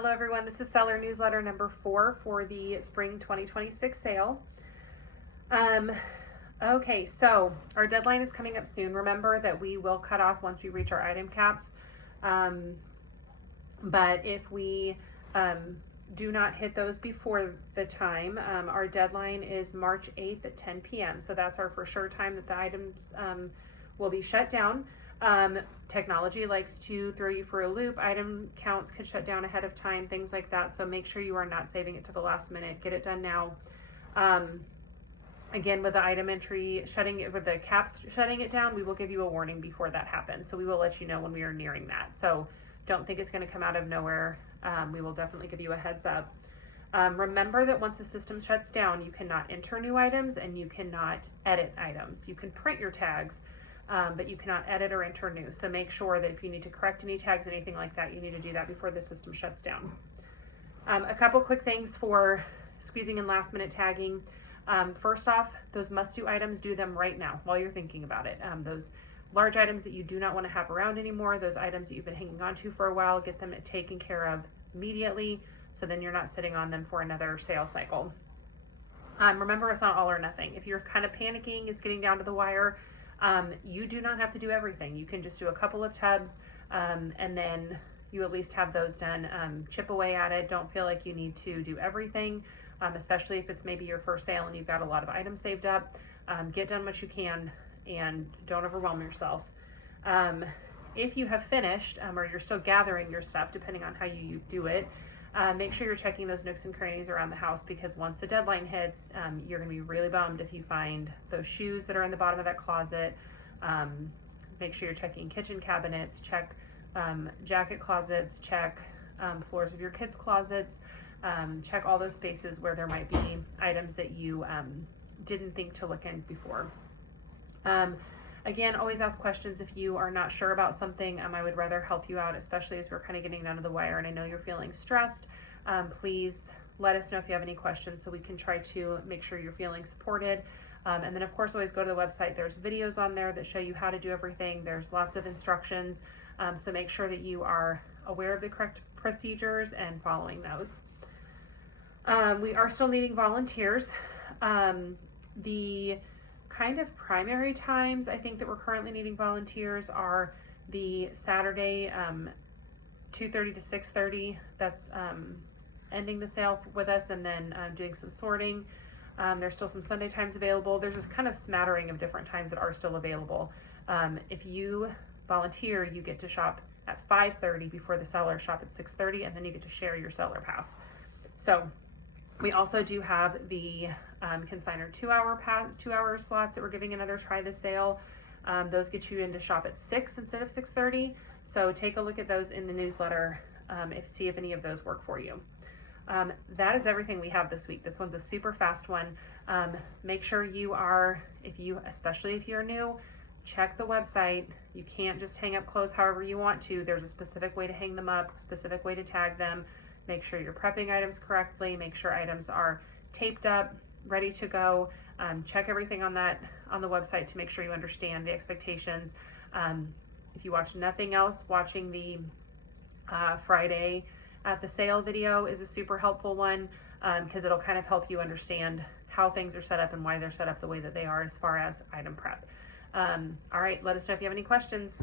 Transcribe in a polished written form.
Hello everyone, this is seller newsletter number 4 for the spring 2026 sale. Okay, so our deadline is coming up soon. Remember that we will cut off once we reach our item caps. But if we do not hit those before the time, our deadline is March 8th at 10 p.m. So that's our for sure time that the items will be shut down. Technology likes to throw you for a loop. Item counts could shut down ahead of time, things like that. So make sure you are not saving it to the last minute. Get it done now. Again, with the item entry with the caps shutting it down, we will give you a warning before that happens. So we will let you know when we are nearing that. So don't think it's going to come out of nowhere. We will definitely give you a heads up. Remember that once the system shuts down, you cannot enter new items and you cannot edit items. You can print your tags, but you cannot edit or enter new. So make sure that if you need to correct any tags, anything like that, you need to do that before the system shuts down. A couple quick things for squeezing in last minute tagging. First off, those must-do items, do them right now while you're thinking about it. Those large items that you do not want to have around anymore, those items that you've been hanging on to for a while, get them taken care of immediately, so then you're not sitting on them for another sales cycle. Remember, it's not all or nothing. If you're kind of panicking, it's getting down to the wire, you do not have to do everything. You can just do a couple of tubs, and then you at least have those done. Chip away at it. Don't feel like you need to do everything, especially if it's maybe your first sale and you've got a lot of items saved up. Get done what you can and don't overwhelm yourself. If you have finished, or you're still gathering your stuff, depending on how you do it, make sure you're checking those nooks and crannies around the house, because once the deadline hits, you're going to be really bummed if you find those shoes that are in the bottom of that closet. Make sure you're checking kitchen cabinets, check jacket closets, check floors of your kids' closets, check all those spaces where there might be items that you didn't think to look in before. Again, always ask questions if you are not sure about something. I would rather help you out, especially as we're kind of getting down to the wire and I know you're feeling stressed. Please let us know if you have any questions so we can try to make sure you're feeling supported. And then of course, always go to the website. There's videos on there that show you how to do everything. There's lots of instructions. So make sure that you are aware of the correct procedures and following those. We are still needing volunteers. The kind of primary times I think that we're currently needing volunteers are the Saturday 2:30 to 6:30. That's ending the sale with us, and then doing some sorting. There's still some Sunday times available. There's just kind of smattering of different times that are still available. If you volunteer, you get to shop at 5:30 before the seller, shop at 6:30, and then you get to share your seller pass. So we also do have the consignor 2-hour slots that we're giving another try this sale. Those get you in to shop at 6 instead of 6:30. So take a look at those in the newsletter, see if any of those work for you. That is everything we have this week. This one's a super fast one. Make sure you are, especially if you're new, check the website. You can't just hang up clothes however you want to. There's a specific way to hang them up, specific way to tag them. Make sure you're prepping items correctly. Make sure items are taped up, ready to go. Check everything on the website to make sure you understand the expectations. If you watch nothing else, watching the Friday at the sale video is a super helpful one, because it'll kind of help you understand how things are set up and why they're set up the way that they are as far as item prep. All right, let us know if you have any questions.